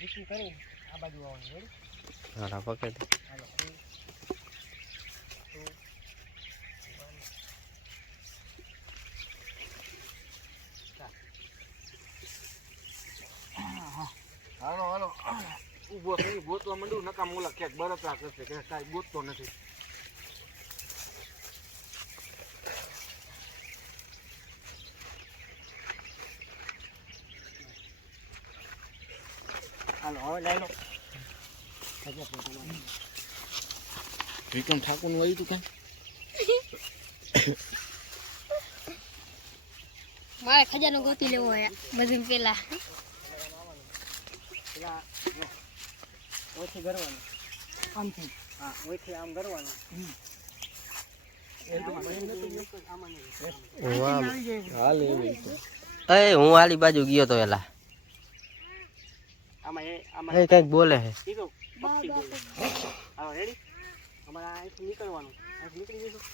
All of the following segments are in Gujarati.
મીઠું કરી આ બાજુ આવવાનું રેડી. હાલો પકડ. હાલો 3 2 1 હાલો હાલો ઊભો થઈ ગોતવા માંડું નકામ ઓલા ક્યાંક બરતરા કરશે કે કાંઈ ગોતતો નથી. હાલો હવે લઈ લો. વિક્રમ ઠાકોર નું આવ્યું તું ક્યાં? મારે ખજાનો ગોતી લેવો હોય બધું પેલા ઓછી ગરવાનું આમથી. હા ઓછી આમ ગરવાનું. હું આલી બાજુ ગયો તો એલા કઈક બોલે હે. રેડી અમારે અહીંથી નીકળવાનું. અહીંથી નીકળી જઈશું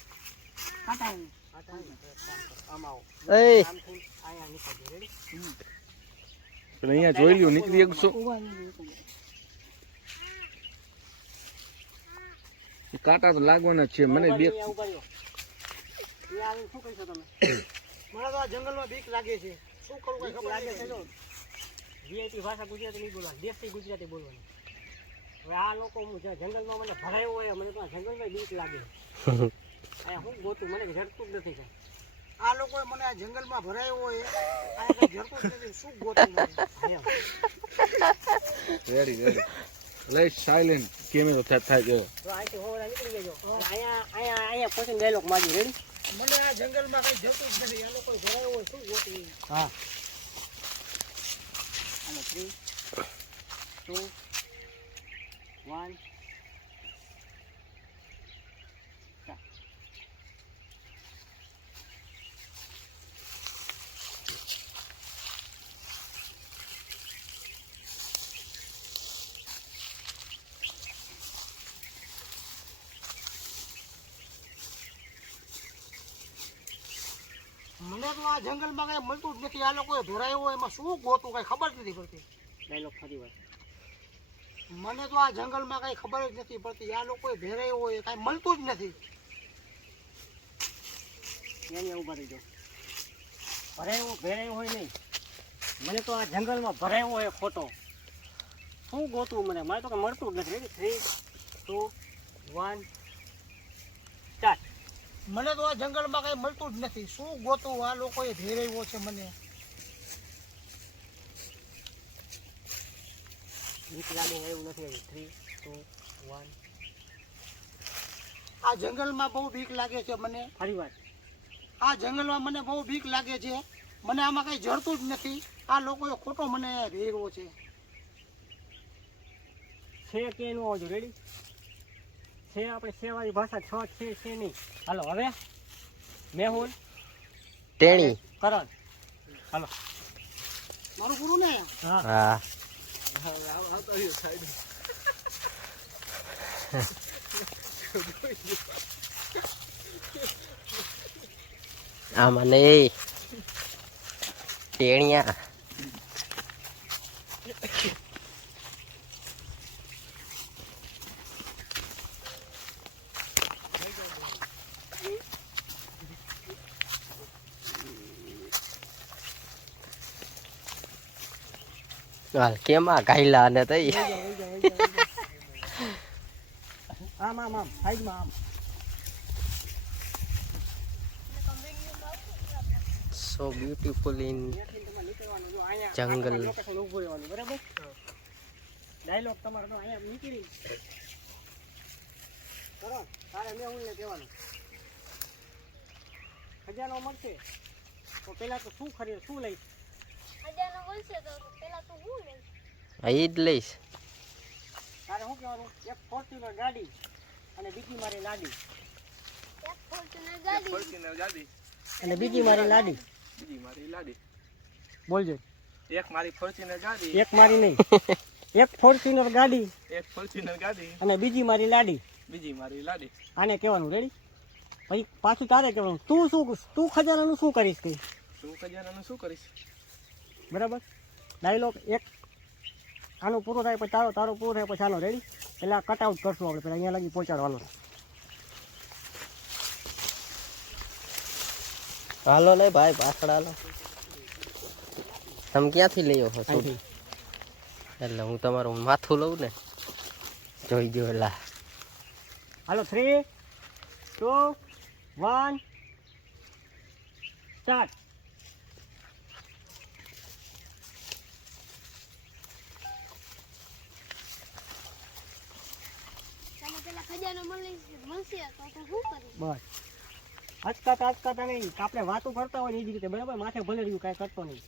આમ આવો અહીંયા નીકળજો. રેડી અહીંયા જોઈ લ્યો નીકળી શકશો. કાંટા તો લાગવાના છે મને બે. શું કહીશો તમે? મને તો આ જંગલમાં બીક લાગે છે. શું કરું કઈ ખબર લાગે છે. વીઆઈપી ભાષા ગુજરાતી નહીં બોલવાની, દેશી ગુજરાતી બોલવાની. હવે આ લોકો જંગલમાં મને ભરાયો હોય, મને તો આ જંગલમાં બીક લાગે. અહીંયા હું ગોતું મને જડતું જ નથી. આ લોકો મને આ જંગલમાં ભરાયો હોય અહીંયા કઈ જડતું જ નથી. શું ગોતું રેડી રેડી લઈ સાયલેન્ટ કેમેરો થાય ગયો. તો અહીંથી હોવડા નીકળી જજો. અહીંયા પછી ડાયલોગ મારી. રેડી મને આ જંગલમાં કઈ જડતું જ નથી. આ લોકો ભરાયો હોય શું ગોતું. હા 3 2 1 મને તો આ જંગલમાં કઈ મળતું જ નથી. આ લોકોએ ધોરાયો હોય એમાં શું ગોતું કઈ ખબર જ નથી પડતી. ડાયલોગ ફરી વાર. મને તો આ જંગલમાં કઈ ખબર જ નથી પડતી. આ લોકોએ ભેરાયો હોય કઈ મળતું જ નથી. એની ઉભા રહી જાઓ. ભેરાયો હોય નહીં. મને તો આ જંગલમાં ભરાયો હોય ખોટો. શું ગોતું મને તો કઈ મળતું જ નથી. 3 2 1 સ્ટાર્ટ. મને તો આ જંગલમાં કઈ મળતું જ નથી. શું ગોતું આ લોકોએ ભેરાયો છે મને. બીક લાગે એવું નથી. 3 2 1 આ જંગલમાં બહુ બીક લાગે છે મને. ફરી વાર. આ જંગલમાં મને બહુ બીક લાગે છે. મને આમાં કઈ જડતું જ નથી. આ લોકોએ ખોટો મને ભેર્યો છે. કે નો આવજો. રેડી છે આપણે સેવાળી ભાષા છે નહીં. હાલો હવે મેહુલ ટેણી કરણ. હાલો મારું પૂરું ને. હા આમાં નહીં ટેણિયા. કેમાં ગાયલા ને તઈ આમ સાઈડમાં આમ. સો બ્યુટીફુલ ઇન જંગલ. બરાબર ડાયલોગ તમારો તો અહીંયા નીકળી કરો. તારે મેહુલને કહેવાનું ખજાનો મળશે તો પેલા તો શું લઈશ. ખજાનો મળશે તો પેલા તો હું લઈશ. એ જ લઈશ. તારે શું કહેવાનું? એક ફોર્ચ્યુનર ગાડી અને બીજી મારી લાડી. એક ફોર્ચ્યુનર ગાડી અને બીજી મારી લાડી. બોલજો. એક મારી ફોર્ચ્યુનર ગાડી. એક મારી નહીં. એક ફોર્ચ્યુનર ગાડી અને બીજી મારી લાડી. આને કહેવાનું. રેડી પછી પાછું તારે કહેવાનું તું ખજાનાનું શું કરીશ કઈ. શું ખજાનાનું શું કરીશ. બરાબર ડાયલોગ 1 આનું પૂરું થાય પછી તારું પૂરું થાય પછી ચાલો રેડી. પેલા કટ આઉટ કરશું આપણે, પેલા અહીંયા લગી પહોંચાડવાનો. હાલો ને ભાઈ પાછળ હાલો. તમે ક્યાંથી લઈ આવો છો? અહીંથી. એટલે હું તમારું માથું લઉં ને, જોઈ ગયો એલા. હાલો 3, 2, 1 સ્ટાર્ટ. તને પેલા ખજાનો મળશે તો તું શું કરીશ? બસ અચકાતા નહીં. આપણે વાતો કરતા હોય ને એ જ રીતે બરાબર. માથે ભલે રહ્યું કાંઈ કરતો નહીં.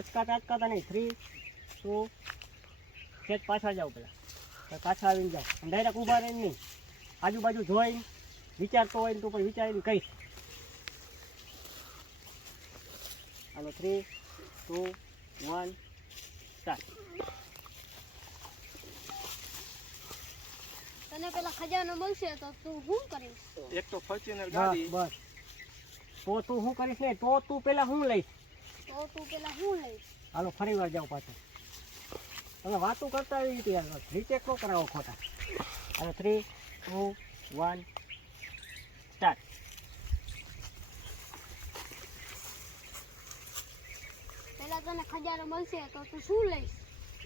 અચકાતા નહીં. 3, 2 સેટ પાછા જાઓ. પેલા પાછા આવીને જાઓ અને ડાયરેક્ટ ઊભા રહીને નહીં, આજુબાજુ જોઈને વિચારતો હોય ને તું પણ વિચારીને કહીશ. હાલો 3, 2, 1 સ્ટાર્ટ. તને પેલા ખજાનો મળશે તો તું શું કરીશ? એક તો ફોર્ચ્યુનર બસ તો તું શું કરીશ ને, તો તું પેલા હું લઈશ. તો તું પેલા શું લઈશ? હાલો ફરી વાર જાઓ પાછા. તમે વાતો કરતા એવી રીતે યાર રીચેક ન કરાવો ખોટા. હાલો 3, 2, 1 સ્ટાર્ટ. પેલા તને ખજાનો મળશે તો તું શું લઈશ?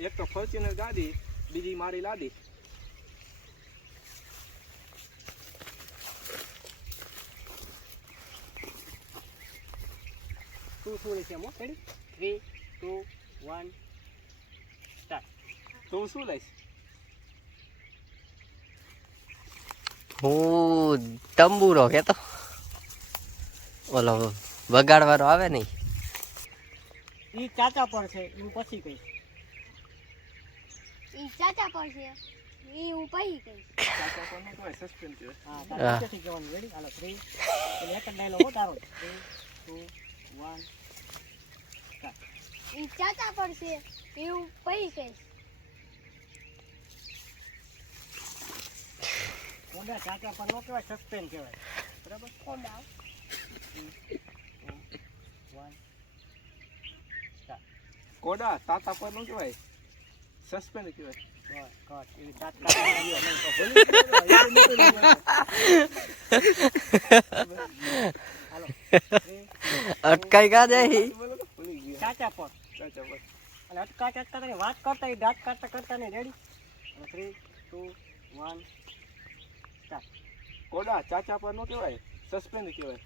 એક તો ફોર્ચ્યુનર ગાડી, બીજી મારી લાદી. તું શું લઈશ એમ? Ready 3, 2, 1 start. તું શું લઈશ? હું તંબુરો કેતો, ઓલો વગાડવાનો આવે ને. ઈ ચાચા પર છે, હું પછી કહીશ. ઈ ચાચા પર છે, ઈ હું પછી કહીશ. ચાચા પર નો કહેવાય, સસ્પેન્સ કહેવાય. હા તારે નીચેથી કહેવાનું. રેડી હાલો 3, એટલે એક જ ડાયલોગ હો તારો. 3, 2, 1 સ્ટાર્ટ. ઈ ચાચા પર છે, ઈ હું પછી કહીશ. મોઢા ચાચા પર નો કહેવાય, સસ્પેન્સ કહેવાય. બરાબર. કોંડા 3, 2, 1 સ્ટાર્ટ. કોડા તાતા પર નો કહેવાય, સસ્પેન્સ કહેવાય. બસ કટ. એવી દાંત કાઢી ગયો નહીં તો ભૂલી ગયો. હાલો 3, અટકાઈ કા જાય. બોલો તો ભૂલી ગયા. ચાચા પર. ચાચા પર. અને અટકાતા નહીં, વાત કરતા એ દાંત કાઢતા નહીં. Ready 3, 2, 1 start. કોડા ચાચા પર નો કહેવાય, સસ્પેન્સ કહેવાય.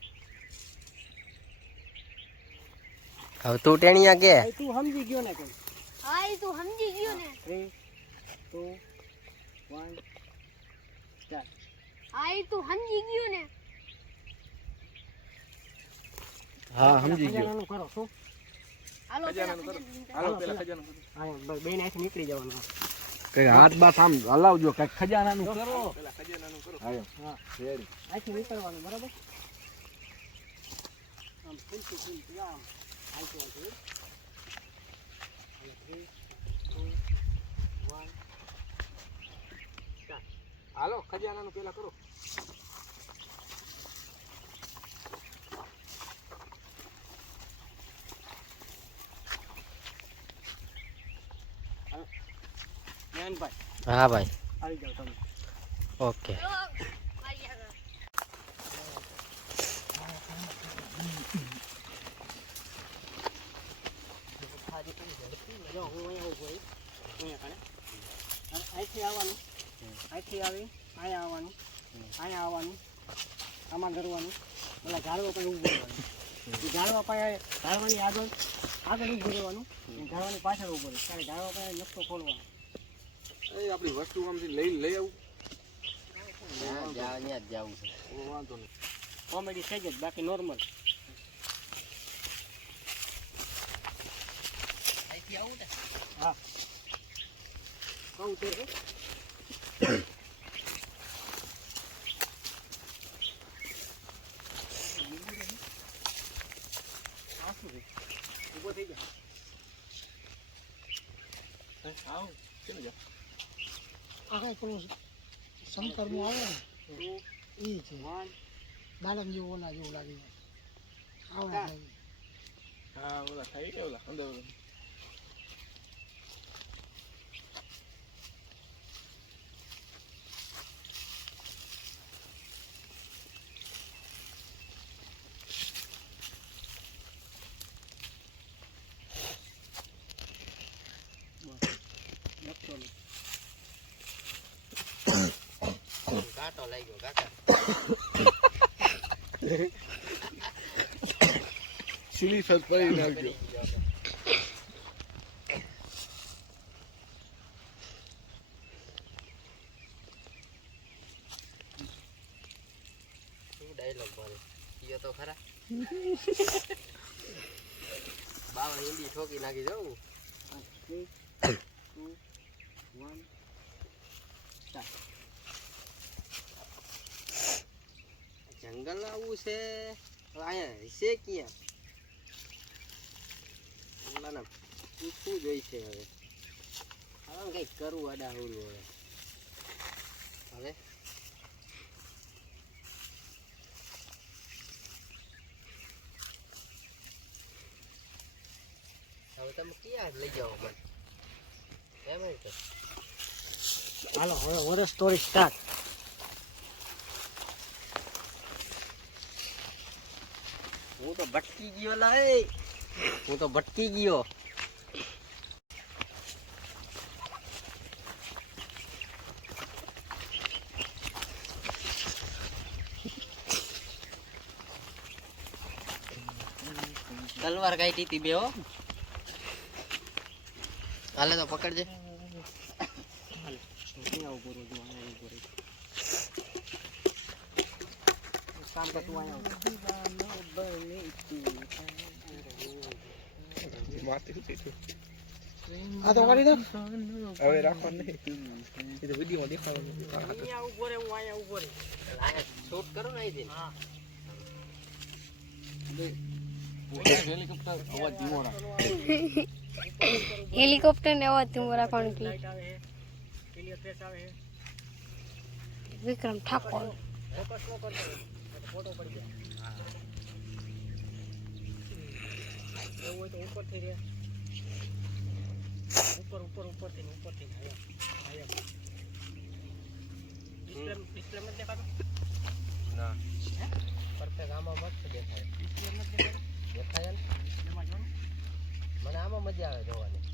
હવે તું ટેણિયા કે ભાઈ તું સમજી ગયો ને કોઈ? હા ઈ તું સમજી ગયો ને? 3, 2, 1 સ્ટાર્ટ. હા ઈ તું સમજી ગયો ને? હા સમજી ગયો. ખજાનાનું કરો શું? હાલો પેલા ખજાનાનું કરો. ખજાનો હાલો પેલા ખજાનું કરો. હા બેન અહીંથી નીકળી જવાનું. કઈ હાથ બાથ આમ હલાવજો, કઈ ખજાનાનું કરો. પેલા ખજાનાનું કરો. હા રેડી. અહીંથી નીકળવાનું. બરાબર. આમ ફૂલથી ફૂલથી આમ હાલતું હાલતું. 3, 2, 1 સ્ટાર્ટ. હાલો ખજાનાનું પેલા કરો. નયનભાઈ હા ભાઈ, આવી જાઓ તમે. ઓકે. મારી આગળ. જો હું અહીંયા ઊભો રહીશ. અહીંયા કાણે. અને અહીંથી આવવાનું. અહીંથી આવી અહીંયા આવવાનું. અહીંયા આવવાનું. આમાં ધરવાનું. ઓલા ઝાડવા પાસે ઊભું રહેવાનું. એ ઝાડવા પાસે ઝાડવાની આગળ ઊભું રહેવાનું. અને ઝાડવાની પાછળ ઊભું રહેવું. ત્યારે ઝાડવા પાસે નકશો ખોલવાનો. એ આપણી વસ્તુ આમથી લઈ આવું. ત્યાં જ જવું છે. વાંધો નહીં. કોમેડી થઈ જ બાકી નોર્મલ. હા કહું તે ઊભો થઈ જાય. આવો કેમ જા? આગળ પેલું શંકરનું આવે ને 2, એ છે 1 દાડમ જેવું ઓલા જેવું લાગે છે આવડા થાય. હા ઓલા ખાઈ ગયા ઓલા અંદર. કાંટો લાગ્યો કાકા સ્લીપર પડી નાખ્યો. શું ડાયલોગ મારે કયો તો ખરા બાવા હિન્દી ઠોકી નાખી જાઉં. જંગલ આવું છે અહીંયા છે ક્યાં પૂછવું જોઈશે હવે હવે કંઈક કરવું અડાહુરું હવે હવે હવે તમે ક્યાં લઈ જાઓ મને એમ જ તો હાલો હવે વર્ષ સ્ટોરી સ્ટાર્ટ. હું તો ભટકી ગયો લાય હું તો ભટકી ગયો. તલવાર કાઢી હતી બે હો હાલે તો પકડજે. કામ કરતું અહીંયા આ તો કરી દો હવે રાખવાનું નહીં. એ તો વિડીયોમાં દેખાડવાનું. અહીંયા ઉભો રે, હું અહીંયા ઉભો રે. શૂટ કરો ને અહીંથી. હા હેલિકોપ્ટર અવાજ ધીમો રાખ. હેલિકોપ્ટર ને અવાજ ધીમો રાખવાનો કે લાઈટ આવે છે, ક્લિયર ફેસ આવે છે. વિક્રમ ઠાકોર ફોકસ ન કરતો ફોટો પડી જાય. એવું હોય તો ઉપરથી રે, ઉપરથી ડિસ્પ્લે નથી દેખાતું. ના પરફેક્ટ આમાં મસ્ત દેખાય. ડિસ્પ્લે નથી દેખાતું. દેખાય ને ડિસ્પ્લેમાં જો મને આમાં મજા આવે જોવાની.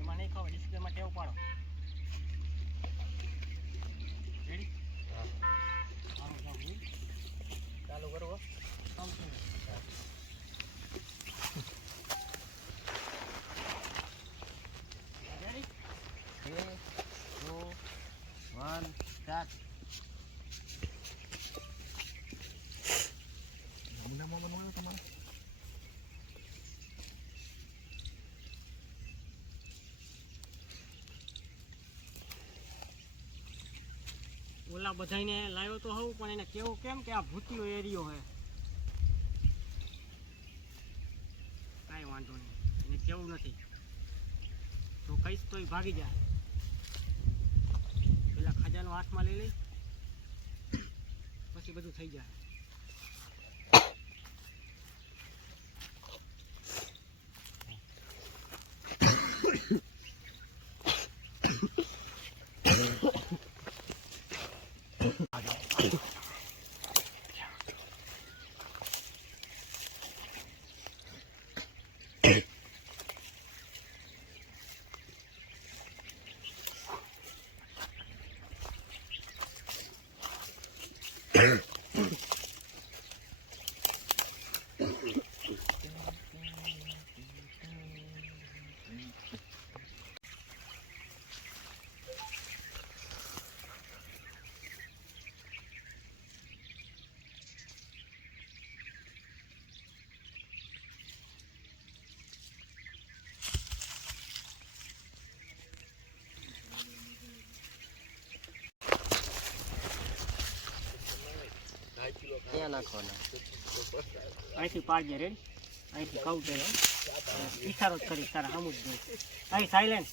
એમાં નહીં ખબર, ડિસ્પ્લેમાં ટેવ પાડો. રેડી? હા આવું જાવ ચાલુ કરવો. રેડી? 3 2 1 સ્ટાર્ટ. નમૂનામાં બનવાનો તમારે. ઓલા બધાને લાવ્યો તો હોઉં પણ એને કેવું કેમ કે આ ભૂતિયો એરિયો હે. કાંઈ વાંધો નહીં, એને કેવું નથી તો કહીશ તો ભાગી જાય. પેલા ખજાનો હાથમાં લઈ લઈ પછી બધું થઈ જાય. ક્યાં નાખવાના? અહીંથી પાડજે. રેડી? અહીંથી કહું છે ઈશારો જ કરીશ તારા સામું જ જોઈશ. અહીં સાયલેન્ટ.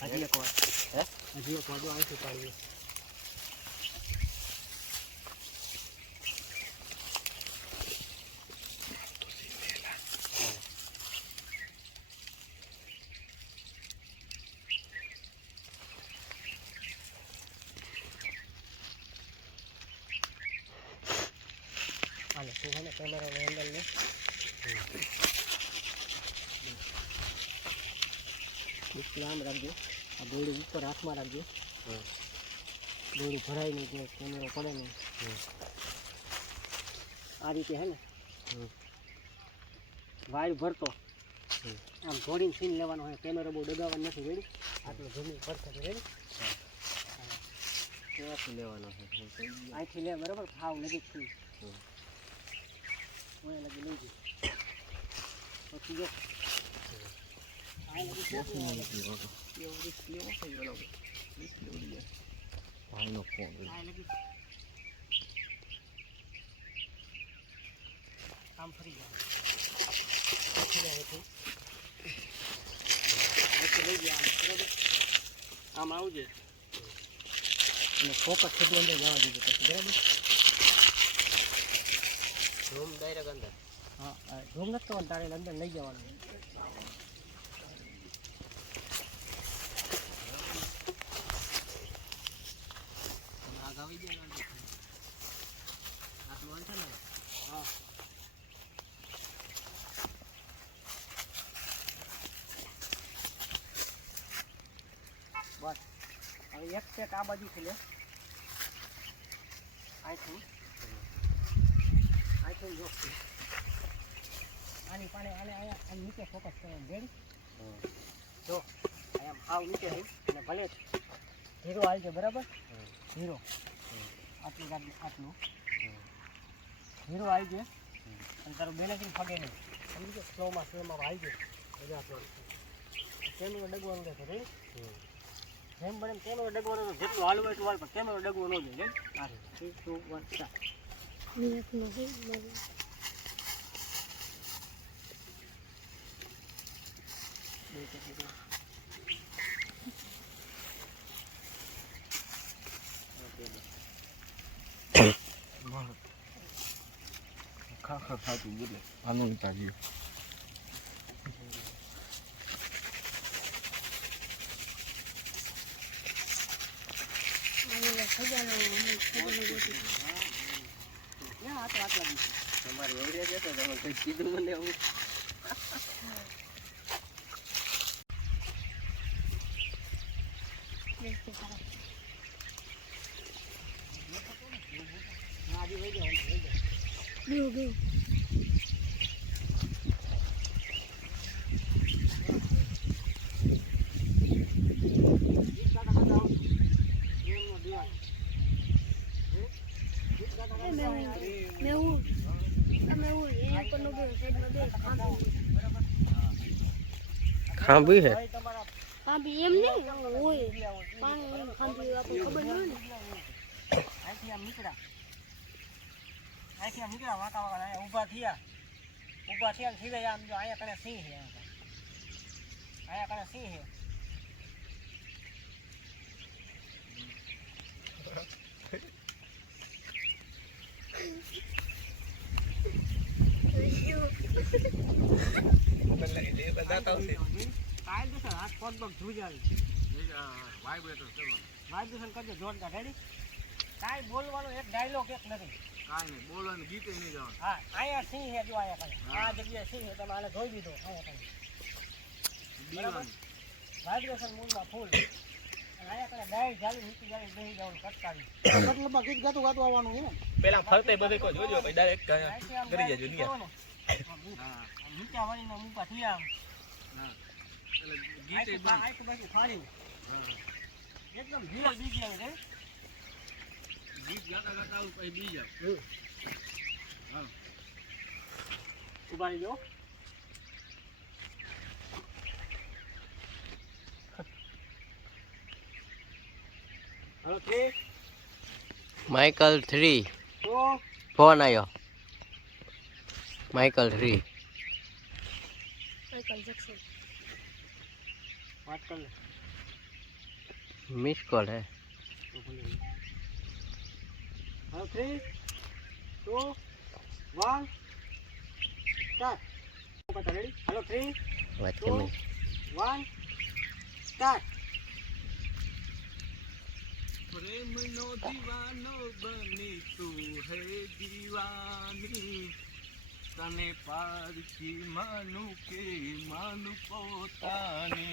હજી એક વાર હજી એક વાર જો અહીંથી પાડીએ. તું છે ને કેમેરાનો એંગલ ને બિલકુલ આમ રાખજો. આ દોરડું ઉપર હાથમાં રાખજો. દોરડું ભરાય નહીં કે કેમેરો પડે નહીં. આ રીતે હે ને વાયર ભરતો આમ જોડીને સીન લેવાનો હોય. કેમેરો બહુ ડગાવવાનો નથી. રેડી? આટલું જમીન ભરતો રેડી? ક્યાંથી લેવાનો છે અહીંથી લે બરાબર. ભાવ નજીકથી હું લગી લઈ જઈશ. પછી જો આ લગી ભાઈનો ફોન આ લગી આમ ફરી જાય. લઈ ગયા આમ બરાબર. આમ આવજે અને ફોકસ સુધી અંદર જવા દીધું પછી બરાબર. રૂમ ડાયરેક્ટ અંદર. હા રૂમ નથી કરવાનું, તારે અંદર લઈ જવાનું. આગ આવી જાય ને આટલું અંતર ને. હા બસ હવે એક પેક આ બાજુથી લે. અહીંથી જો આની પાણી આને અહીંયા આમ નીચે ફોકસ કરવાનું. રેડી? જો અહીંયા હાવ નીચે રહી અને ભલે ઝીરો હાલજો બરાબર. ઝીરો આટલું રાખજો. આટલું ઝીરો આવી જાય અને તારું બેલેન્સિંગ ફગે નહીં. સમજી ગયો? સ્લોમાં આવી જાય. મજા કેમેરો ડગવાનું રહેશે. રેડી? જેમ બને એમ કેમેરો ડગવાનો તો જેટલું હાલવું એટલું હાલ, પણ કેમેરો ડગવો ન જોઈએ. હા 3, 2, 1 સ્ટાર્ટ. ખા ખાતું બોલે આનું તાજી તમારી એરિયા જતો તમે કંઈ કીધું મને એવું. ખાંભી હે ખાંભી એમ નહીં હોય પાણી ખાંભી આપણે ખબર ન હોય ને. અહીંથી આમ નીકળ્યા વાંકા અહીંયા ઊભા થયા ને સીધા આમ જો અહીંયા કણે સિંહ છે. અહીંયા કણે સિંહ છે. કાયદેસર હાથ પગ પગ ધ્રુજાવી વાઇબ્રેશન કરજો જોરદાર. રેડી? કાંઈ બોલવાનો એક ડાયલોગ એક નથી. કાંઈ નહીં બોલવાનું ગીતે નહીં જવાનું. હા અહીંયા સિંહ છે. જો અહીંયા કણે આ જગ્યાએ સિંહ છે. તમે આને જોઈ દીધો. અહીંયા કણે વાઇબ્રેશન મૂળમાં ફૂલ. અને અહીંયા કણે ડાય જાળી નીચી જાળી બેસી જવાનું કટકાવી. મતલબમાં ગીત ગાતું ગાતું આવવાનું છે ને. પેલા ફરતે બધે કોઈ જોજો પછી ડાયરેક્ટ અહીંથી આમ કરી જજો ડાયરેક્ટ કરો ને. આમ નીચા વાળીને ઊભા થયા આમ. આખું બાજુ ફાડી એકદમ ધીરે બીજી આવે છે. ગીત ગાતા ગાતા આવું પછી બી જાય. ઉભા રહી જાઓ. હલો 3 માઇકલ 3 2 ફોન આવ્યો. માઇકલ 3 માઇકલ જેક્સન વાત કર લે. મિસ કોલ હે. Hello 3 2 1 start. રેડી? હલો 3 વાત 2 કેમ 1 સ્ટાર્ટ. પ્રેમનો દીવાનો બની તું હે દીવાની તને પારખી માનું કે માનું પોતાને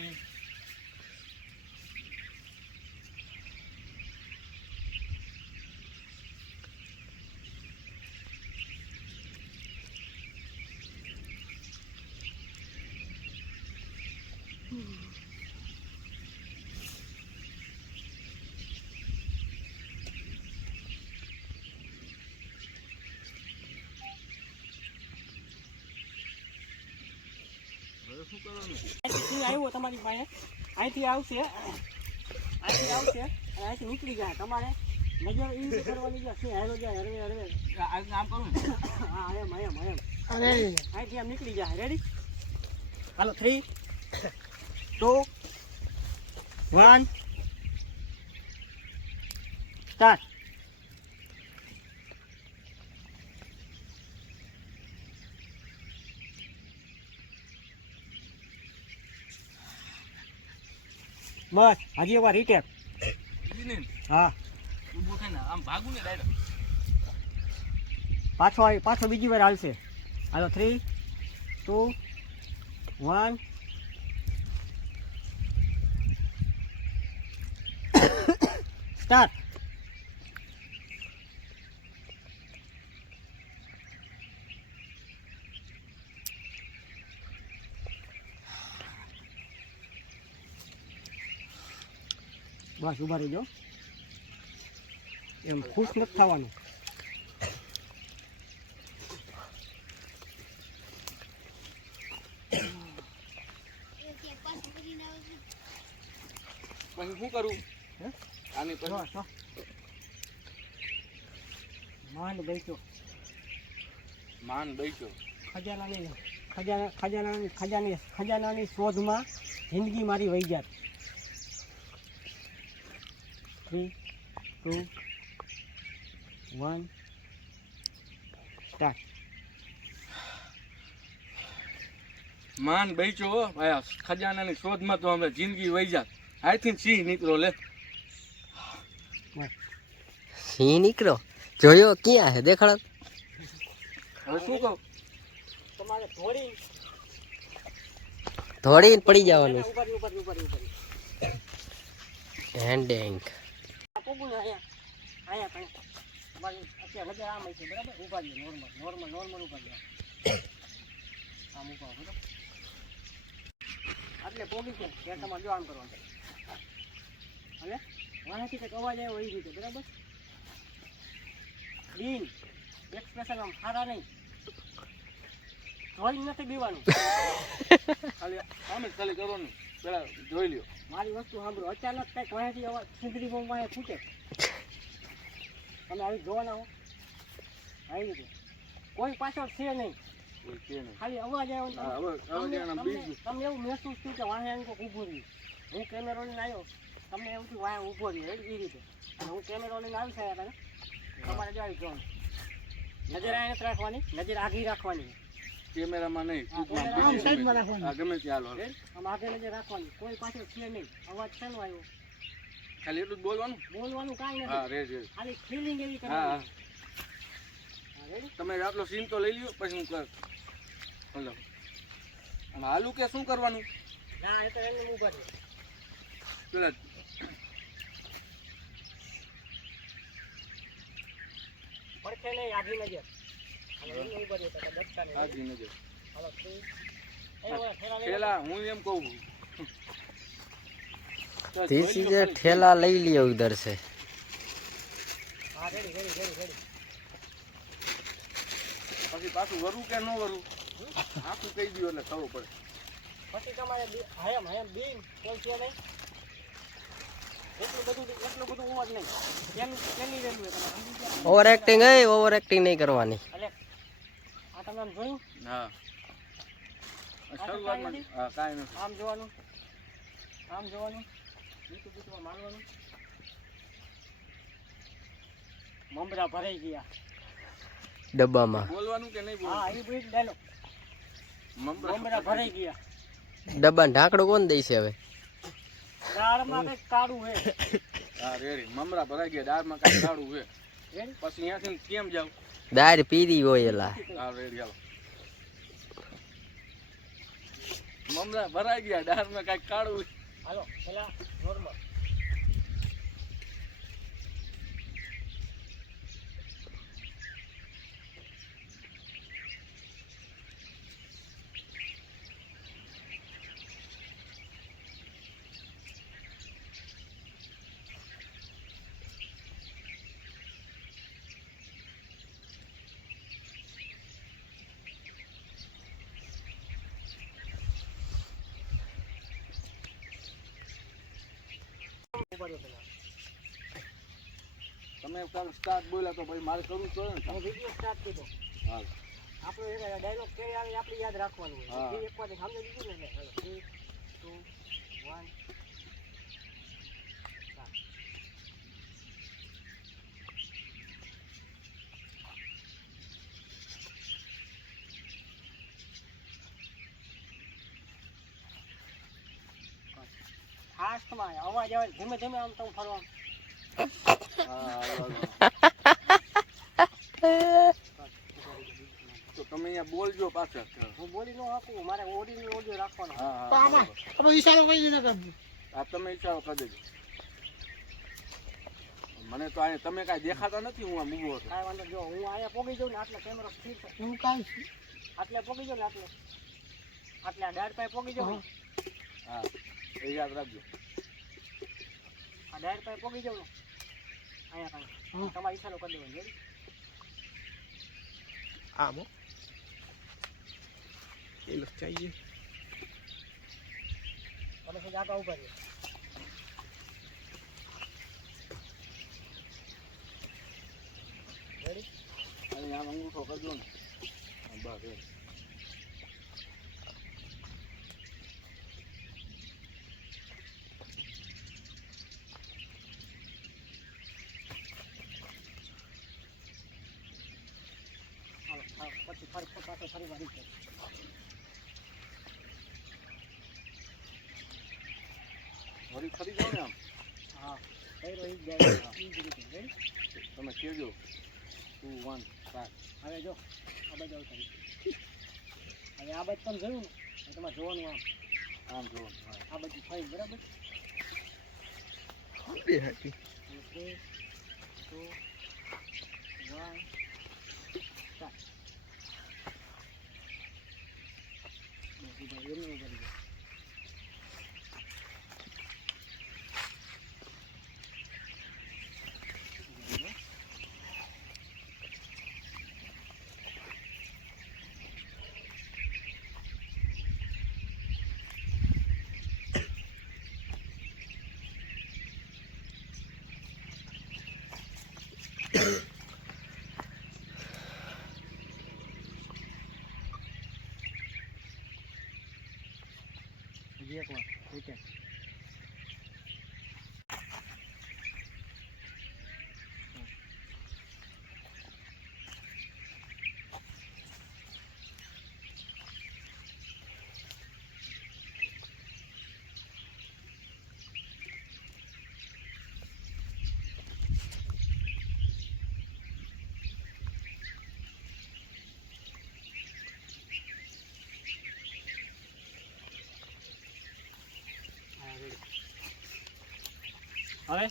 અહીંથી આવ્યો તમારી પાસે અહીંથી આવશે અને અહીંથી નીકળી જાય તમારે નજર એ રીતે કરવાની છે શું હેલો જાય હરવે આમ કરું હા એમ અરે અહીંથી આમ નીકળી જાય રેડી હાલો 3 2 1 સ્ટાર્ટ બસ હજી એકવાર રીટેક હા ઊભું થાય ને આમ ભાગું ને ડાયરેક્ટ પાછો બીજી વાર હાલશે હાલો 3 2 1 સ્ટાર્ટ બસ ઉભા રહીજો એમ ખુશ નથી થવાનું પછી શું કરું હે? આની પછી માંડ બેસો માન બેસો ખજાનાની શોધમાં જિંદગી મારી વહી જાત 3 2 1 સ્ટાર્ટ માન બેચો આયા ખજાનાની શોધમાં તો અમે જિંદગી વહી જાત આઈથી સિંહ નીકળો લે સિંહ નીકળો જોયો ક્યાં હે દેખાડો હવે શું કહું તમારે થોડીને પડી જવાનું ઉપર હેન્ડિંગ પોગું ને અહીંયા કઈ તમારી અત્યારે નજર આમ છે બરાબર ઉભા રહ્યો નોર્મલ ઉભા રહ્યો આમ ઉભા બરાબર એટલે પોગી છે ત્યાં તમારે જો આમ કરવાનું અને વાનાથી કંઈક અવાજ આવ્યો એ રીતે બરાબર ડીન એક્સપ્રેશન આમ સારા નહીં જોઈ નથી બીવાનું ખાલી આમ જ ખાલી કરવાનું પેલા જોઈ લ્યો મારી વસ્તુ સાંભળો અચાનક કંઈક વાંથી અવાજ સુંદરી બોમ્બ વાંહે ફૂટે તમે આવી જોવાના હો આવી રીતે કોઈ પાછળ છે નહીં કોઈ છે નહીં ખાલી અવાજ આવ્યો ને હા, અવાજ આવ્યો ને બીજું. તમને એવું મહેસૂસ થયું કે વાંહે આવીને કોઈક ઊભું રહ્યું હું કેમેરો લઈને આવ્યો તમને એવું થયું વાંહે ઊભો રહ્યો એ રીતે અને હું કેમેરો લઈને આવી થયા હતા તમારે જો આવી જોવાનું નજર આ નથી રાખવાની નજર આગી રાખવાની કેમેરામાં નહીં હા, ટૂંકમાં આમ બીજી સાઈડમાં ગમે. રાખવાનું. હા, ગમે ત્યાં હાલો રેડ? આમ આગળ નજર રાખવાની કોઈ પાછળ છે નહીં અવાજ શાનો આવ્યો ખાલી એટલું જ બોલવાનું બોલવાનું કાંઈ હા નથી રેડ ખાલી ફિલિંગ એવી હા હા કરવાની હા રેડી તમે આટલો સીન તો લઈ લ્યો પછી હું કર હલો આમાં હાલું કે શું કરવાનું ના એ તો એમને ઊભા રહ્યો પેલા પડખે નહીં આગી નજર અને એમને ઊભા રહ્યો તો દસતા નહીં આગી નજર હાલો 3 એ ઓલા થેલા લઈ ઠેલા હું એમ કહું તો ધીસ જોઈ ઇઝ લ્યો એ ખાલી. ઠેલા લઈ લ્યો ઉધર છે હા રેડી પછી પાછું વરવું કે ન વરવું આખું કહી દો એટલે ખબર પડે પછી તમારે હયમ બીન કોઈ છે નહીં એટલું બધું અવાજ નહીં કેની વેલ્યુ તમે સમજી ગયા ઓવર એક્ટિંગ નહીં કરવાની એટલે આ તમે આમ જોયું હા શરૂઆતમાં હા કાંઈ નથી આમ જોવાનું બીજું માનવાનું મમરા ભરાઈ ગયા ડબ્બામાં બોલવાનું કે નહીં હા બોલવાનું એ બીજ ડાયલોગ મમરા ભરાઈ ગયા ડબ્બાને ઢાંકણું કોણ દે છે હવે દાળમાં કંઈક કાળું હે હા રેડી મમરા ભરાઈ ગયા દાળમાં કાંઈ કાળું છે રેડી પછી અહીંયાથી કેમ જાવ દાળ પીરી હોય એલા હા રેડી હાલો મમરા ભરાઈ ગયા દાળમાં કાંઈક કાળું છે. હાલો પેલા નોર્મલ ઉપાડ્યો પેલા તમે કાલ સ્ટાર્ટ બોલ્યા તો ભાઈ મારે કરવું તો ને હવે વિડીયો સ્ટાર્ટ કર્યો હા આપણો એક ડાયલોગ કે આવે આપણે યાદ રાખવાનું હોય હા. જે એકવાર સામે દીધું ને એટલે 3 2 1 ફાસ્ટમાં અવાજ આવે ધીમે ધીમે આમ તમે ફરવા તો તમે અહીંયા બોલજો પાછા હું બોલી ન શકું મારે ઓડિયો રાખવાનો હા તો આમાં આપણે ઈશારો કઈ રીતે કરજો આ તમે ઈચ્છા કરી દેજો મને તો અહીંયા તમે કાંઈ દેખાતા નથી હું આ મૂવો છું કાંઈ વાંધો જો હું અહીંયા પોગી જાઉં ને આટલે કેમેરો સ્થિર છે એવું કાંઈ આટલે પોગી જાઉં ને આટલે આ ડાળ પાસે પોગી જાઉં ને, હા એ યાદ રાખજો આ ડાળ પાસે પોગી જાઉં ને અહીંયા કાંઈ તમારે ઈશારો કરી દેવાનો રેડી આમ એ લોક ચાહીએ તમે સુધી આગળ ઉભા રહ્યો રેડી અહીંયા આમ અંગૂઠો કરજો ને હા, બસ રેડી. હાલો પછી પાછો ફરી વાર રીતે વળી ખરી જાઓ ને આમ હા કઈ રહી જાય ઈ જ રીતે રેડી તમે કહેજો 2 1 સ્ટાર્ટ હવે જો આ બાજુ આવતા હવે આ બાજુ તમે જોયું ને તમારે જોવાનું આમ જુઓ હા આ બાજુ ફરી બરાબર બે હાથી 3 2 1 સ્ટાર્ટ એમને ઉભા રહી જાય હજી એક વાર રીતે હવે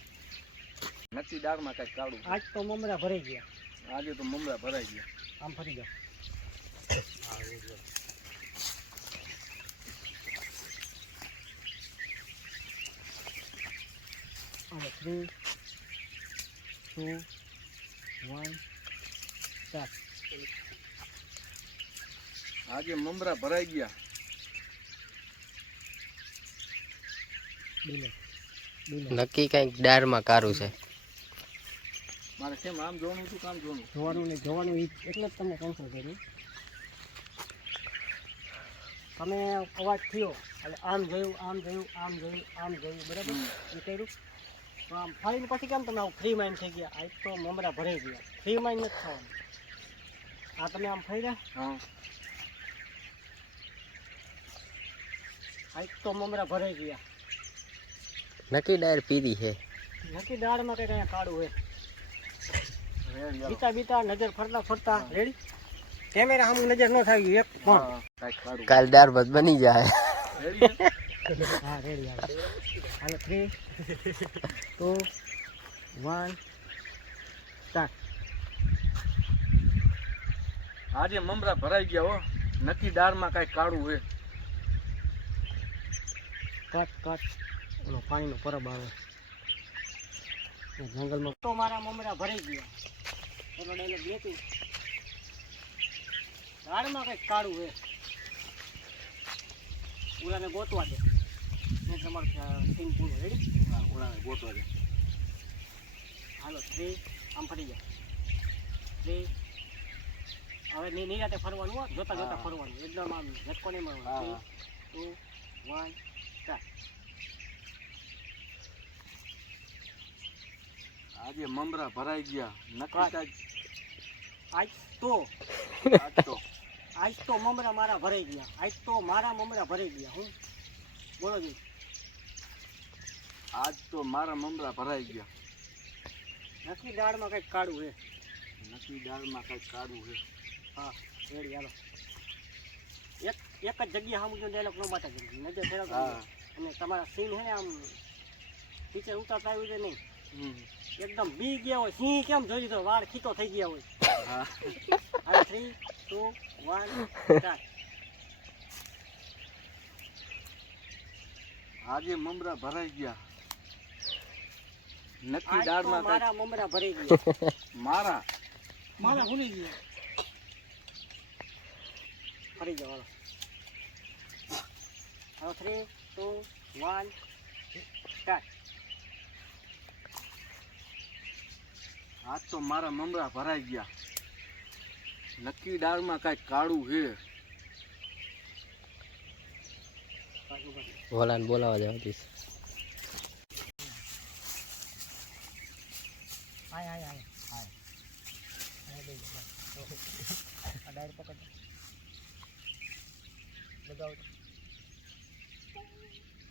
નથી દાળમાં કાંઈક કાળું આજ તો મમરા ભરાઈ ગયા આજે તો મમરા ભરાઈ ગયા આમ ફરી જાઓ હવે 3 2 1 સ્ટાર્ટ આજે મમરા ભરાઈ ગયા ડીલે નક્કી કંઈક દાળમાં કારું છે મારે કેમ આમ જોવાનું હતું કામ જોવાનું જોવાનું ને જોવાનું એટલે જ તમને કેન્સલ કર્યું તમે અવાજ થયો એટલે આમ જોયું આમ જોયું આમ જોયું આમ જોયું બરાબર એ કર્યું તો આમ ફરીને પછી કેમ તમે ફ્રી માઇન્ડ થઈ ગયા આજ તો મમરા ભરાઈ ગયા ફ્રી માઇન્ડ નથી થવાનું આ તમે આમ ફર્યા હા આજ તો મમરા ભરાઈ ગયા નક્કી દાળ પીરી છે નક્કી દાળમાં કંઈક અહીંયા કાળું હોય. બીતા બીતા નજર ફરતા ફરતા રેડી કેમેરા સામે નજર ન થાય એક પણ કાલ દાળ ભાત બની જાય. હા રેડી હાલો 3 2 1 સ્ટાર્ટ. આજે મમરા ભરાઈ ગયા હો, નક્કી દાળમાં કાંઈ કાળું હે. કટ ઓલો પાણીનો પરબ આવે જંગલમાં તો મારા મમરા ભરાઈ ગયા એનો ડાયલોગ લેતી દાળમાં કંઈક કાળું હે ઉલાને ગોતવા દે મેં તમારું સીન પૂરું રેડી. હા, ઓળાને ગોતવા દે. હાલો 3 આમ ફરી જાય 3 હવે નિરાતે ફરવાનું હો, જોતા જોતા ફરવાનું એકદમ આમ ઝટકો નહીં મારવાનો. 3 2 1 સ્ટાર્ટ. આજે મમરા ભરાઈ ગયા, નક્કી કાંઈ આજ તો આજ તો મમરા મારા ભરાઈ ગયા. આજ તો મારા મમરા ભરાઈ ગયા. હું બોલો જી. આજ તો મારા મમરા ભરાઈ ગયા. નક્કી દાળમાં કંઈક કાળું હે. નક્કી દાળમાં કાંઈક કાળું હે. હા રેડી હાલો. એક જ જગ્યા સામું જો ડાયલોગ ન બાટા કરી નજર ફેરવતો હા. અને તમારા સીન હે ને આમ ટીચર ઉતારતા આવ્યું છે નહીં એકદમ બી ગયા હોય સિંહ કેમ જોઈ તો વાળ ખીતો થઈ ગયા હોય. હા. હાલો 3 2 1 સ્ટાર્ટ. આજે મમરા ભરાઈ ગયા, નક્કી આજ તો દાળમાં મારા કાંઈક મમરા ભરાઈ ગયા. મારા મારા ભૂલી ગયા. ફરી જાઓ હાલો 3 2 1 સ્ટાર્ટ. આજ તો મારા મમરા ભરાઈ ગયા, નક્કી દાળમાં કાંઈક કાળું હે. ઓલાને બોલાવા જવા દઈશ. હાય હાય હાય હાય હાય દઈ દો આ ડાયર પકડ લગાવ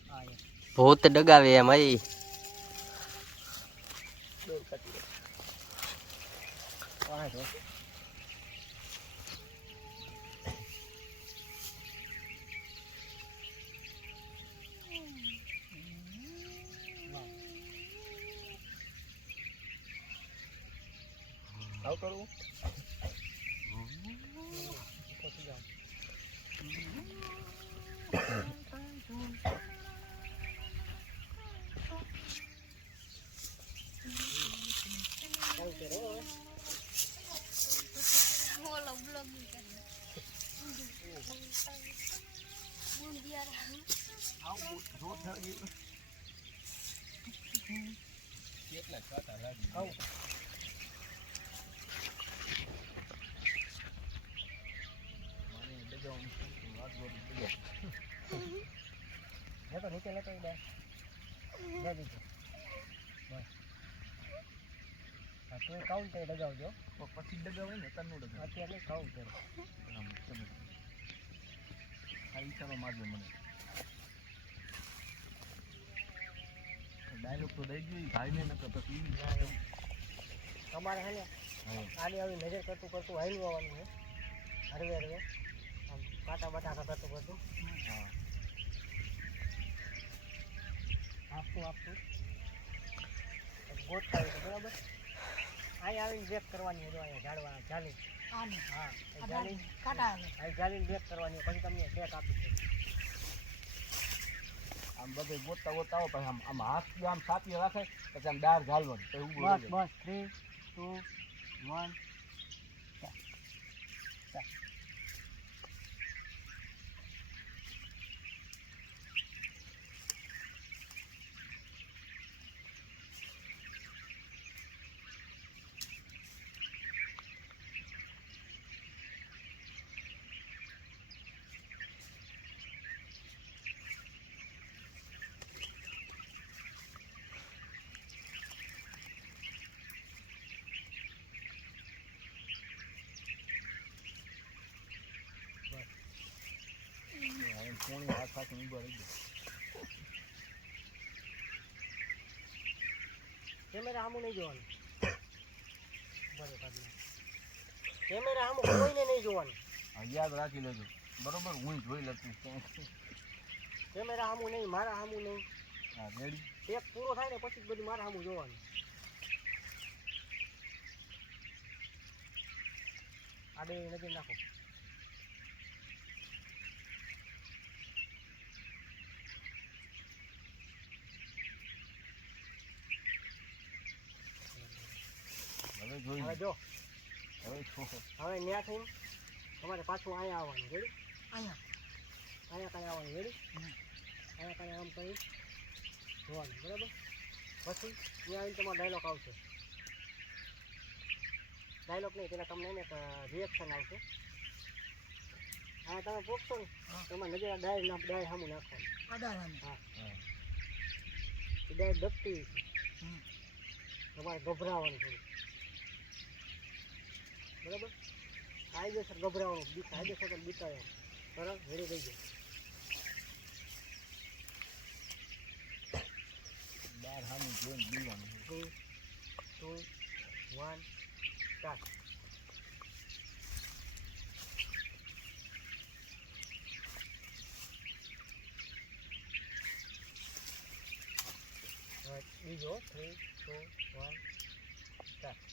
હા ભૂત ડગાવે એમ અહીં. વાહ જો આવ કરું પછી જાવ ચાલ કરો બોલો બ્લોગિંગ કરી આવ લેતો નીચે લેતો બે દે દીધું બસ હા તો કાઉન્ટ ડગાવજો પછી ડગાવે ને તનનું ડગાવે. અત્યારે કાઉન્ટ કરો આ ઈશારો મારજો મને. ડાયલોગ તો દઈ ગયો ભાઈને નકર પછી તમારે હે ને આડી આવી નજર કરતું કરતું હાલ્યું આવવાનું છે હરવે હરવે આમ કાંટા બટાકા કરતું કરતું હા આપતું આપતું ગોઠવાયું છે બરાબર. અહીં આવીને બેક કરવાની હોય અહીંયા ઝાડવા જાલી આને હા આ જાલી કાટા આવે. અહીં જાલીને બેક કરવાની હોય. પછી તમને શેક આપી છે આમ બધે ગોતતા ગોતતા આવો પછી આમ હાથ આમ સાપી રાખે પછી આમ દાળ ઝાલવાની પછી ઊભું બસ રહી જાય. બસ 3 2 1 કોણી હાથ સાથે ઊભા રહી જાય. કેમેરા સામું નહીં જોવાનું. બરાબર પાડી નાખ. કેમેરા સામું કોઈને નહીં જોવાનું. હા, યાદ રાખી લેજો બરોબર. હું જોઈ લઉં કેમેરા સામું નહીં, મારા સામું નહીં. હા રેડી. એક પૂરો થાય ને પછી જ બધું મારા સામું જોવાનું. આડે નજર નાખો. હવે જોઈ હવે લો. જો હવે છો હવે ન્યા થઈને તમારે પાછું અહીંયા આવવાનું. રેડી? અહીંયા અહીંયા કાંઈ આવવાનું. રેડી? અહીંયા કાંઈ આમ કરી જોવાનું. બરાબર? પછી ત્યાં આવીને તમારો ડાયલોગ આવશે. ડાયલોગ નહીં, પેલા તમને એને રિએક્શન આવશે. હા, તમે પોખશો ને તમારે નજર ડાય સામું નાખવાનું. આડા રામ હા, ડાય દબતી છે. તમારે ગભરાવાનું થોડું. બરાબર? કાયદેસર ગભરાવાનું, કાયદેસર બીકાય. બરાબર? રેડી થઈ જાય. બાર સામે જોઈને બીવાનું. 3, 2, 1, સ્ટાર્ટ. બીજો 3, 2, 1, સ્ટાર્ટ.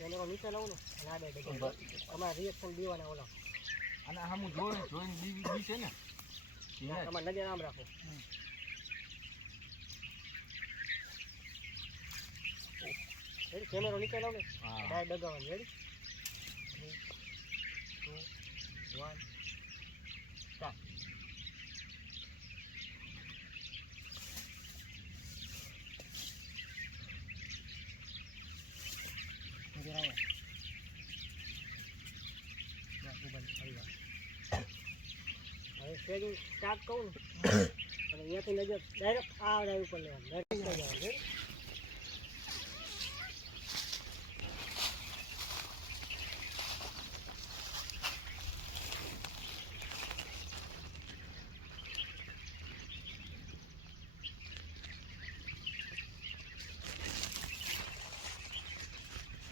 કેમેરો નીચે લાવું ને અને આ બે તમારે રિએક્શન દેવાના ઓલા. અને સામું જોઈને બી છે ને તમારે નજર આમ રાખો. રેડી? કેમેરો નીચે લાવ ને હા. ડાય ડગાવવાનું. રેડી? 3, 2, 1, સ્ટાર્ટ. નજર આવે. હવે શેડિંગ સ્ટાર્ટ કહું ને અને અહીંયાથી નજર ડાયરેક્ટ આ ડાય ઉપર લેવાનું. ડાયરેક્ટ જવાનું. રેડી?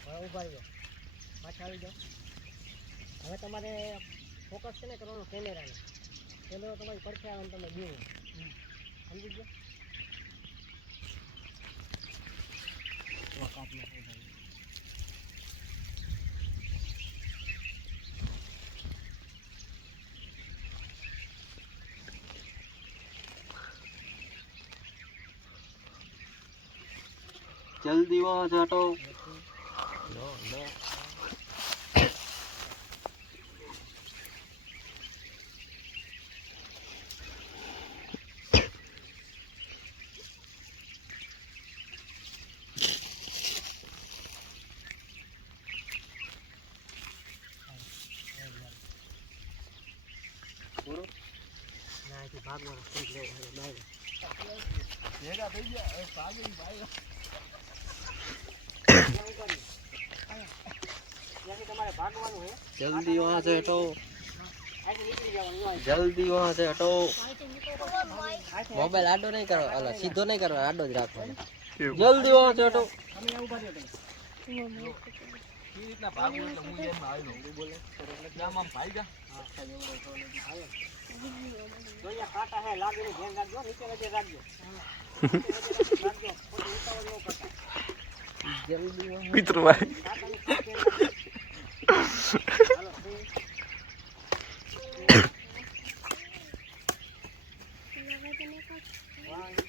હવે ઊભા રહી જાઓ. પાછા આવી જાઓ. હવે તમારે ફોકસ છે ને કરવાનો કેમેરાને. કેમેરો તમારી પડખે આવે ને તમે જોવો. સમજી ગયો? કાપ નાખો. જલ્દી વહાં से हटो. ના અહીંથી ભાગવાનો સ્પીડ લેવો એટલે બાય. ભેગા થઈ ગયા. હવે ભાગી ભાઈ ત્યાંથી તમારે ભાગવાનું છે. जल्दी वहां से हटो. અહીંથી નીકળી જવાનું. जल्दी वहां से हटो. અહીંથી मोबाइल आडो नहीं करो. अला सीधो नहीं करो, आडो ज राखो. जल्दी वहां से हटो. તમે અહીંયા ઊભા રહ્યો તમે. એ રીતના ભાગવું એટલે હું એમ આવ્યો આમ આમ ભાઈ જા. જો અહીંયા કાંટા હે લાગીને ધ્યાન રાખજો. નીચે નજર રાખજો. રાખજો. ખોટી ઉતાવળ ન કરતા. जल्दी वहां. પિતૃભાઈ કાંટાની સાથે રાખજો. હાલો 3, 2, 1,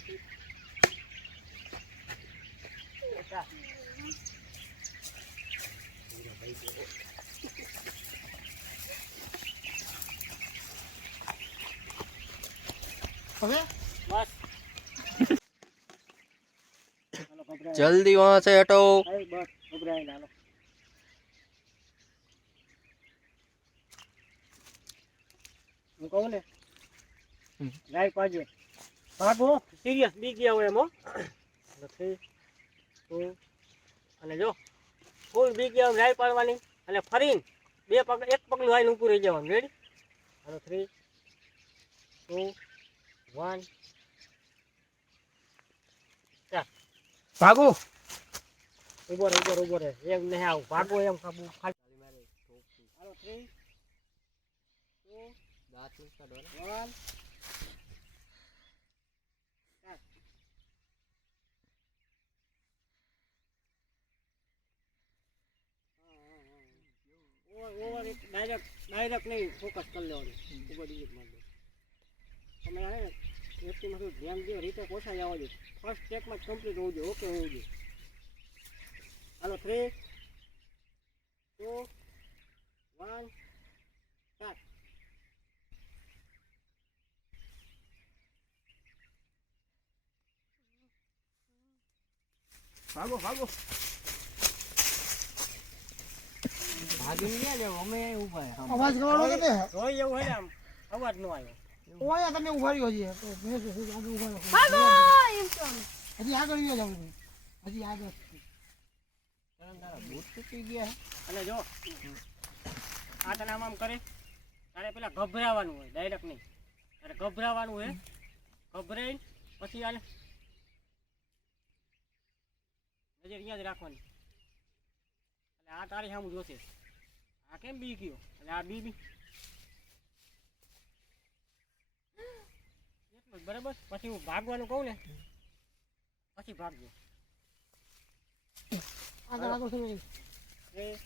હવે બસ. હાલો ગભરાય. जल्दी वहां से हटो. બસ ગભરાય. હાલો હું કહું ને હમ. લાઈટ પાડજો ભાગો સિરિયસ બી ગયા હોય એમ હો 3 2 અને જો ફૂલ બી ગયા લાઈટ પાડવાની અને ફરીને એક પગલું આવીને ઊભું રહી જવાનું રેડી હાલો 3 2 1 ભાગો ઉભો રહે એમ નહીં આવું ભાગો એમ ખાલી હાલો 3 2 દાંત નથી કાઢવાના. 1 ઓવર ડાયરેક્ટ નહીં ફોકસ કરી લેવાનું ઉપર ડિલીટ મારી દો તમે આવે ને વ્યક્તિમાં થોડું ધ્યાન દો રીતે ઓછા જવા દો ફર્સ્ટ સ્ટેપમાં જ કમ્પ્લીટ હોવું જોઈએ ઓકે હોવું જોઈએ હાલો 3 2 1 સ્ટાર્ટ ભાગો ભાગો ભાગીને ગયા ને અમે અહીં ઊભા છે. અવાજ કરવાનો કે તે રોઈ એવું હોય ને આમ અવાજ ન આવ્યો ઓયા તમે ઉભા રહ્યો હજી તો મેં તો શું આગળ ઉભા રહો ભાગો એમ તો હજી આગળ વ્યો જાવ હજી આગળ તારા બૂટ તૂટી ગયા. અને જો આ તને આમ કરે તારે પેલા ગભરાવાનું હોય ડાયરેક્ટ નહીં તારે ગભરાવાનું હોય ગભરાઈને પછી આને નજર અહીંયા જ રાખવાની એટલે આ તારી સામું જોશે આ કેમ બી ગયો એટલે આ બી એટલું જ બરાબર પછી હું ભાગવાનું કહું ને પછી ભાગજો આગળ આગળ તમે 3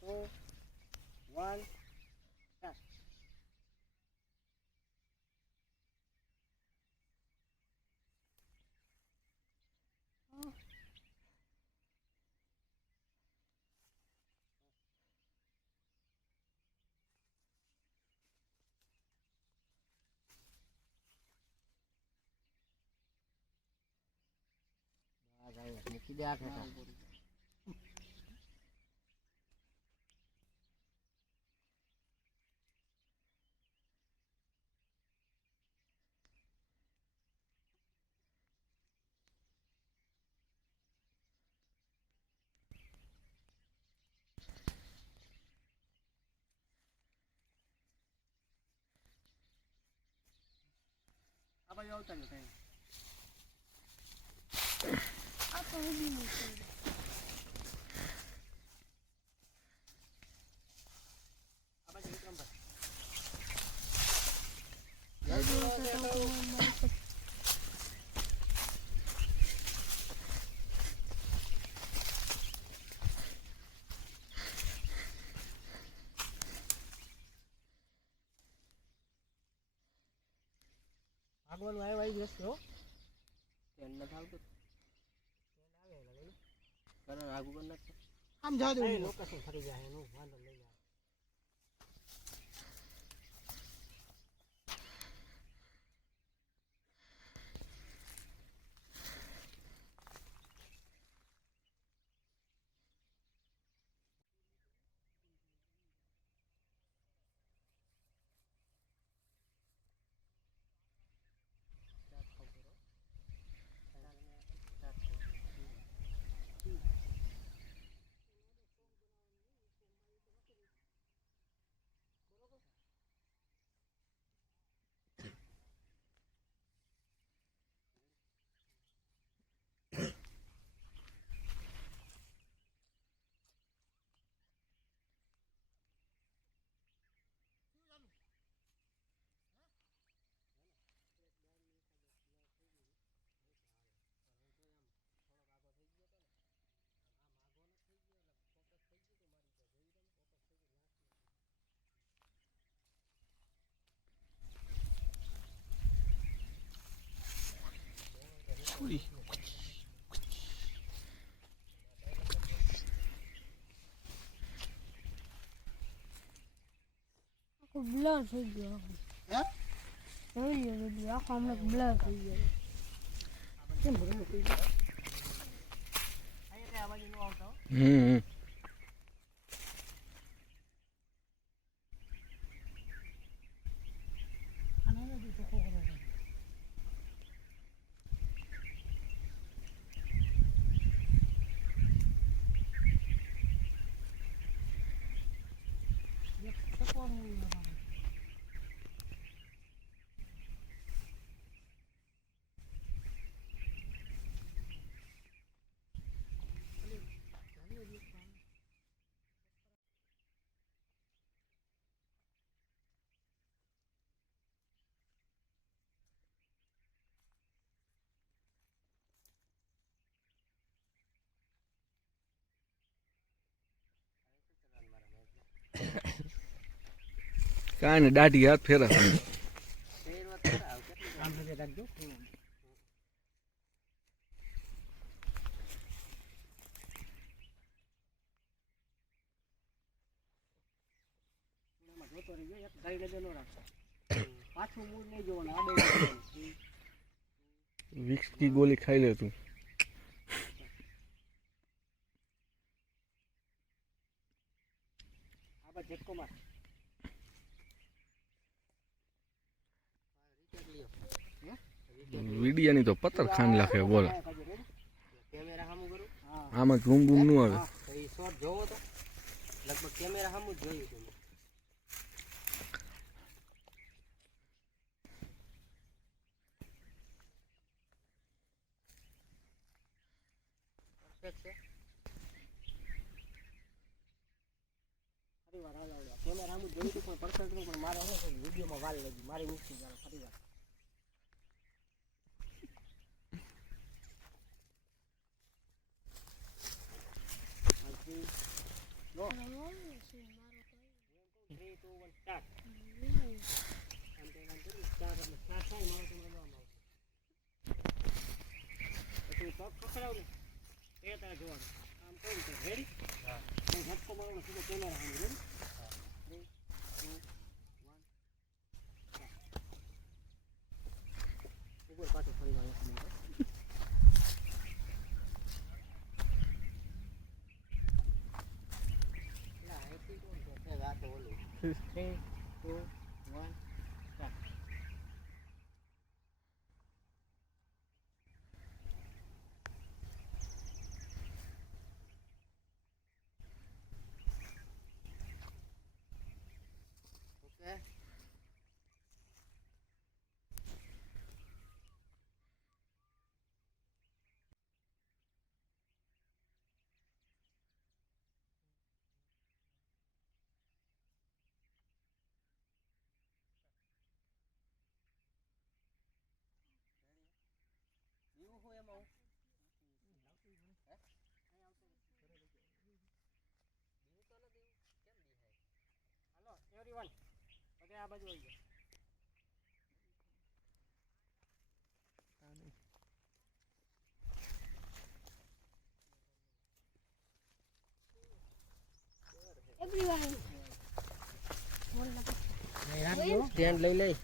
2 1 મૂકી દે આ ઠેઠા. આ બાજુ આવતા ને કઈ આ તો ઊભી નથી આ બાજુ વિક્રમભાઈ ભાગવાનું આવી જશે હો તેલ નથી આવતું. કારણ આગું પણ નથી. આમ જા દો લોકેશન ફરી જાય એનું વાંધો લઈ જાય આખો બ્લર થઈ ગયો જોઈ લો બધું આખો હમણાં બ્લર થઈ ગયો કેમ ભરેલું થઈ ગયું અહીંયા આ બાજુ ન આવતા હો હમ કાંઈ ને દાઢી હાથ ફેરા આમ રીતે રાખજો એમાં જોતો રહીજો એક સાઈડ જ ન રાખો પાછું મૂળ નહીં જોવાનું આડે વિક્સ કી ગોળી ખાઈ લે તું આ બાદ ઝટકો માર વિડિયાની તો પત્તર ખાન લાખે બોલ કેમેરા સામું કરું આમાં ઝૂમ બૂમ ન આવે તો એ શોટ જોવો તો લગભગ કેમેરા સામું જ જોયું હતું પરફેક્ટ છે ફરી વાર હાલો કેમેરા આમ જોયું હતું પણ પરફેક્ટ નું પણ મારે શું છે વિડીયોમાં વાર લાગી મારી મુક્તિ ચાલો ફરી વાર લો 3 2 1 સ્ટાર્ટ આમ તો આમ કરી સ્ટાર્ટ એટલે સ્ટાર્ટ થાય મારો કેમેરો જોવામાં આવશે પછી પગ પકડાવ ને એ તારે જોવાનું આમ કહું તો રેડી હા હું ઝટકો મારવાનો સીધો કેમેરા સામે રેડી 3 2 1 ઉપર પાછો ફરી વાર એક મિનિટ ના એથી કોણ છે આ તો ઓલું 3 2 1 સ્ટાર્ટ ઓકે એવું હોય એમાં હાલો એવરીવન ઓકે આ બાજુ આવી જાઓ everyone. સ્ટેન્ડ લઈ લઈ